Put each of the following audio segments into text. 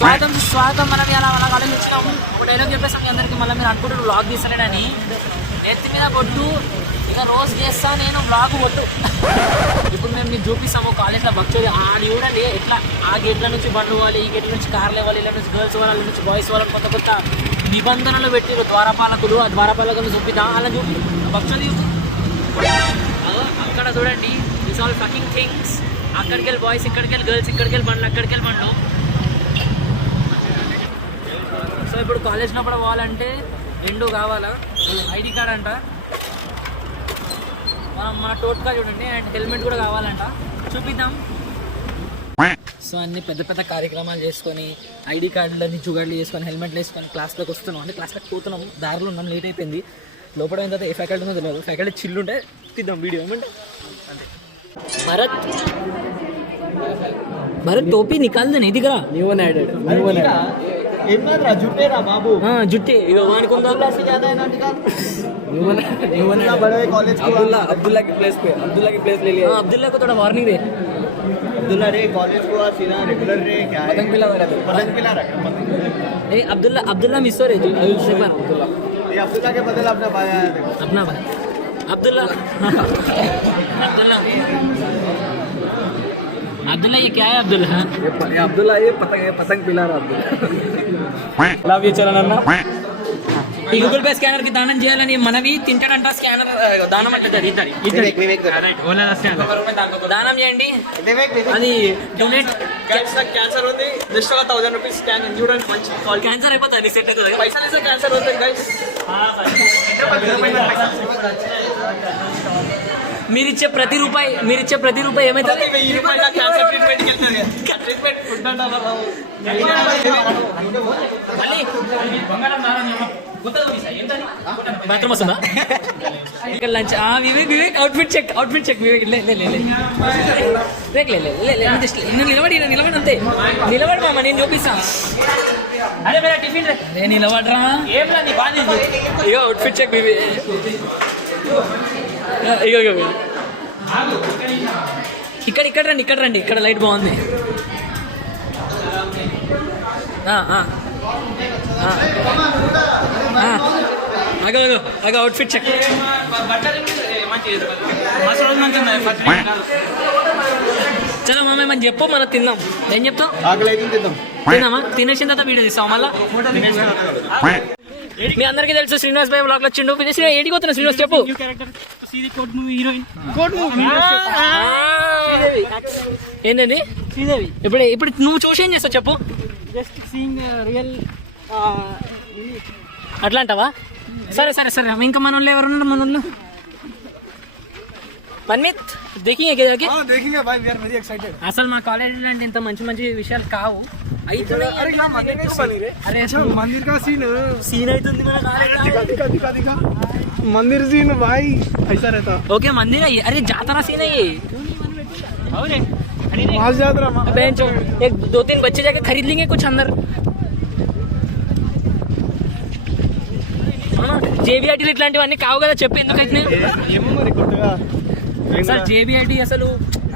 స్వాగతం. మనం ఇలా అలా ఆలోచించినాము. ఒక డైలాగ్ చెప్పేసాం అందరికి. మళ్ళీ మీరు అనుకుంటారు వ్లాగ్ తీసలేడని. నెత్తి మీద కొట్టు, ఇక రోజు చేస్తా నేను వ్లాగ్ కొట్టు. ఇప్పుడు మేము మీకు చూపిస్తాము కాలేజ్లో భక్తులు ఆడి చూడండి ఎట్లా ఆ గేట్ల నుంచి బండ్లు పోవాలి, ఈ గేట్ల నుంచి కార్లు ఇవ్వాలి, ఇలా నుంచి గర్ల్స్ వాళ్ళ నుంచి బాయ్స్ వాళ్ళని కొత్త కొత్త నిబంధనలు పెట్టిరు ద్వారపాలకులు. ఆ ద్వారపాలకులు చూపిద్దాం అలా చూపి భక్తులు అక్కడ చూడండి. This all fucking things. అక్కడికి వెళ్ళి బాయ్స్, ఇక్కడికి వెళ్ళి గర్ల్స్, ఇక్కడికి వెళ్ళి బండ్లు, అక్కడికి వెళ్ళి బండ్లు. సో ఇప్పుడు కాలేజ్లో కూడా పోవాలంటే రెండు కావాలా, ఐడి కార్డ్ అంట, మన టోట్కా చూడండి, అండ్ హెల్మెట్ కూడా కావాలంట. చూపిద్దాం. సో అన్ని పెద్ద పెద్ద కార్యక్రమాలు చేసుకొని ఐడి కార్డులన్నీ జుగాడ్లు చేసుకొని హెల్మెట్లు వేసుకొని క్లాస్లోకి వస్తున్నాం. అంటే క్లాస్లోకి పోతున్నాం, దారిలో ఉన్నాం, లేట్ అయిపోయింది. లోపల అయిన తర్వాత ఏ ఫ్యాకల్టీ ఉందో తెలియదు. ఫ్యాకల్టీ చిల్లుంటే తీద్దాం వీడియో. ఏమంటే అంతే. భరత్ టోపీ నికాల్ దే దిగరా. జుట్టే अब्दुल्ला की प्लेस ले लिया. अब्दुल्ला को थोड़ा वार्निंग दे. अब्दुल्ला रे कॉलेज को सीधा रेगुलर रे क्या है पतंग पिला रखा. ए अब्दुल्ला मिस हो रहे जी. ये अब्दुल्ला के बदले अपना भाई आया देखो. अपना भाई अब्दुल्ला. अब्दुल्ला ये क्या है? अब्दुल्ला ये पतंग पिला रहा. अब्दुल्ला లవ్ యూ చరణ్ అన్న. ఈ గూగుల్ పే స్కానర్ కి దానం చేయాలని మనవి. తింటాడంట స్కానర్ దానం అంటే దానం చేయండి. అది డొనేట్. క్యాన్సర్ ఉంది జస్ట్ 1000 రూపీస్ స్కాన్ చూడండి. మంచి క్యాన్సర్ అయిపోతుంది. సెట్ అవుతుంది. పైసలు ఇస్తే క్యాన్సర్ అవుతుంది గైస్. మీరిచ్చే ప్రతి రూపాయి ఏమైతుంది? 1000 రూపాయల క్యాన్సర్ ట్రీట్మెంట్ కి వెళ్తుంది. ట్రీట్మెంట్ ఫుడ్ అంటారా బాబు. బాత్రూమ్ వస్తుందా? ఇక్కడ lunch. Vivek outfit check Vivek. నిలబడి అంతే. నిలబడి మామ, నేను చూపిస్తాను. అరే మేరా టిఫిన్ రే. నిలబడరా. ఏం నీ బాధ. ఇగో అవుట్ఫిట్ చెక్ వివేక్. ఇగో ఇక్కడ రండి. ఇక్కడ లైట్ బాగుంది. Outfit check. చలో మామ మనం చెప్పు, మనం తిందాం. ఏం చెప్తాం? తిందామా? తినేసిన తర్వాత వీడియో తీస్తాం మళ్ళా. మీ అందరికీ తెలుసు శ్రీనివాస్ భాయ్ బ్లాగ్ లో వచ్చిండు. ఏడికి పోతున్నా శ్రీనివాస్ చెప్పు. ఏంటండి శ్రీదేవి? ఇప్పుడు నువ్వు చూసి ఏం చేస్తావు చెప్పు. జస్ట్ సీయింగ్ రియల్ అట్లా అంటావా? సరే. ఇంకా మన వాళ్ళు ఎవరున్నారు? మన వాళ్ళు మన్మిత్ देखेंगे भाई. We are very excited. అసలు మా కాలేజీలో అంటే ఇంత మంచి విషయాలు కావు. अरे क्या मंदिर कैसे बनी रे? అరే मंदिर का सीन అవుతుంది మన కాలేజ్. दिखा मंदिर सीन भाई ऐसा रहता. ఓకే మందిర్. అరే జాతర సీన్ है ये. मास यात्रा बेंच. एक 2-3 बच्चे जाके खरीद लेंगे कुछ अंदर. జేబీఐటీ ఇట్లాంటివన్నీ కావు కదా. చెప్పు ఎందుకైతే సార్ జేబీఐటీ అసలు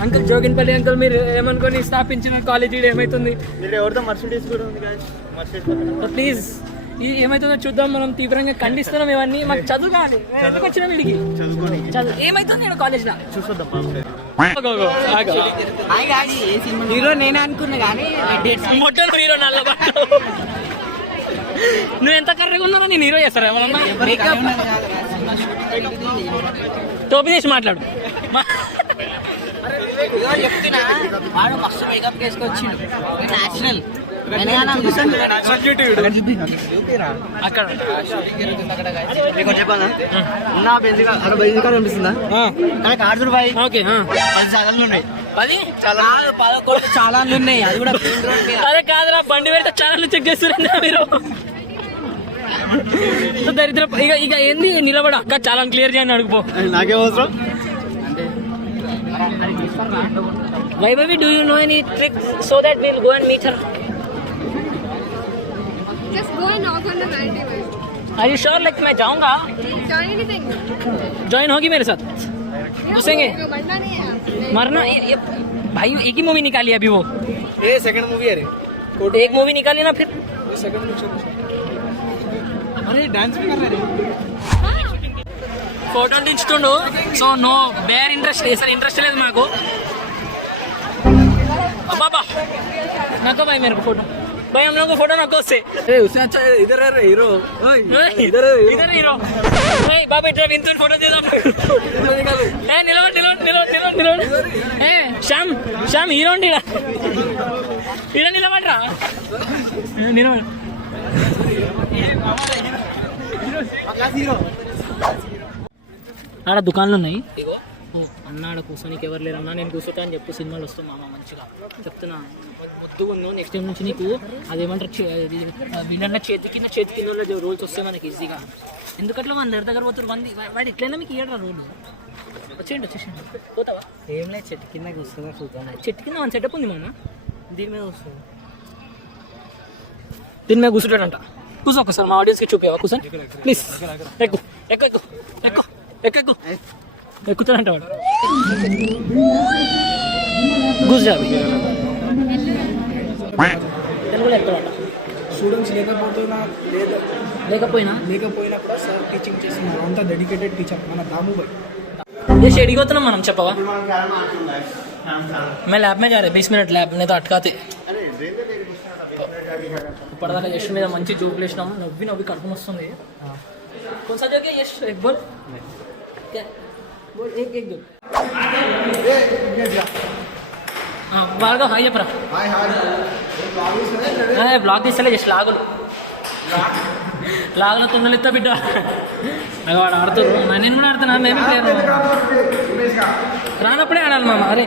అంకుల్ జోగిన్పల్లి అంకుల్ మీరు ఏమనుకొని స్థాపించిన కాలేజీ ఏమైతుంది? ప్లీజ్ ఏమైతుందో చూద్దాం. మనం తీవ్రంగా ఖండిస్తున్నాం ఇవన్నీ. మాకు చదువు కాదు. వచ్చిన వీడికి చదువు ఏమైతుంది నేను కాలేజ్ లో చూసొద్దాం. హీరో నేనే అనుకున్నా కానీ మొట్టలో హీరో నల్ల. నువ్వు ఎంత కర్రెగా ఉన్నారో నేను హీరో చేస్తారా? టోపీ తీసి మాట్లాడు. చెప్తున్నా వాడు మస్తు మేకప్ వేసుకొచ్చిండు. నేషనల్ అక్కడ ఓకే 10 ఛానళ్ళు ఉన్నాయి. 10 ఛానళ్ళు ఉన్నాయి. అది కూడా అదే కాదురా, బండి పెడితే ఛానల్ చెక్ చేస్తున్నా మీరు. దరిద్ర. ఇక ఏంది నిలబడ అక్క చాలా క్లియర్ చేయండి. అడుగుపో. నాకేం అవసరం. Vaibhavi, do you know any trick so that we'll go and meet her? Just go and knock on the 91. Are you sure? Like मैं जाऊँगा. Join anything. Join होगी मेरे साथ. घुसेंगे. मरना नहीं है. मरना ये भाई एक ही मूवी निकाली अभी वो. ये सेकंड मूवी है रे. एक मूवी निकाली ना फिर अरे डांस भी कर रहे थे ఫోటోలు దించుతుండు. సో నో బేర్ ఇంట్రెస్ట్ అసలు ఇంట్రెస్ట్ లేదు మాకు. అబ్బాబా నాకు భాయ్ मेरे को फोटो भाई हम लोग को फोटो नको से उससे अच्छा इधर है हीरो इधर हीरो भाई बाबा इधर विंतुन फोटो दे दो ए నిలబడు ఏ శ్యామ్ హీరో ఉండి ఇడ నిలబడరా నిలబడు ఆడ దుకాణాలు ఉన్నాయి. ఇగో ఓ అన్న ఆడ కూర్చోనికి ఎవరు లేరు అన్న నేను కూర్చుంటా అని చెప్పు. సినిమాలు వస్తాయి మామ మంచిగా చెప్తున్నా. ముద్దుగా ఉందో నెక్స్ట్ టైం నుంచి నీకు అదేమంటారు విలన్న చేతి కింద రోల్స్ వస్తాయి మనకి ఈజీగా. ఎందుకట్లా మన దగ్గర పోతారు వాడు ఎట్లయినా మీకు ఇయ్యడరా రోల్. వచ్చేయండి పోతావా? ఏం లేదు, చెట్టు కింద కూర్చున్నా చూద్దాం. చెట్టు కింద మన సెటప్ ఉంది మామ. దీని మీద వస్తుంది. దీని మీద కూర్చుంటాడంట. కూర్చో ఒకసారి మా ఆడియన్స్కి చూపించవా? కూర్చొని ప్లీజ్. ఎక్కుతాడంట వాడు. గుజరాబీ తెలుగులో ఎక్కుతాడంట. స్టూడెంట్స్ లేకపోయినా కూడా సార్ టీచింగ్ చేస్తున్నారు. అంతా డెడికేటెడ్ టీచర్ మన దాముబాయ్. ये शेडी होता ना మనం చెప్పవా? मैं लैब में जा रहे 20 मिनट लैब नहीं तो अटकाते. ఇప్పటిదాకా యశ్ మీద మంచి జోకులు వేసినాము. నవ్వి కడుపుని వస్తుంది. कौन सा जोक है यश? एक बोल क्या बोल एक जोक. బాగా హాయ్ చెప్పరా. బ్లాగ్ తీస్తలే జస్ట్ లాగులో తొందరలిస్తా బిడ్డ. అది వాడు ఆడుతారు. నేను కూడా ఆడుతున్నా. మేమే ప్లేయర్ రానప్పుడే ఆడాలి మామ. అరే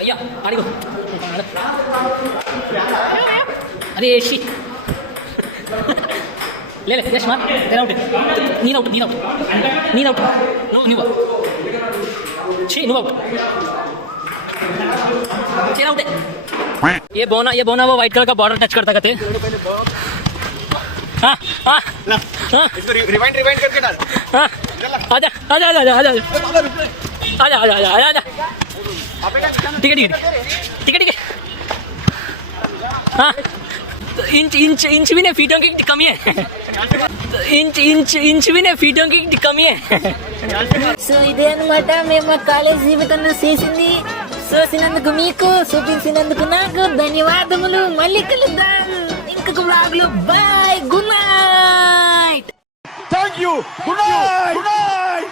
అయ్యా అడిగో అరే ఏషి లే జస్ట్ మా అవుట్ నేను అవుట్ నువ్వు అవుట్ चल आउट. ये बोना वो व्हाइट कलर का बॉर्डर टच करता कहते. हाँ इसको रिवाइंड करके डाल. आजा ठीक है. हाँ इंच भी नहीं फीटों की कमी है. इंच भी नहीं फीटों की कमी है. సో ఇదే అనమాట మేము మా కాలేజ్ జీవితంలో చేసింది. చూసినందుకు మీకు, చూపించినందుకు నాకు ధన్యవాదములు. మళ్ళీ కలుద్దాం ఇంకొక బ్లాగ్ లో. Bye, good night. Thank you. Good night.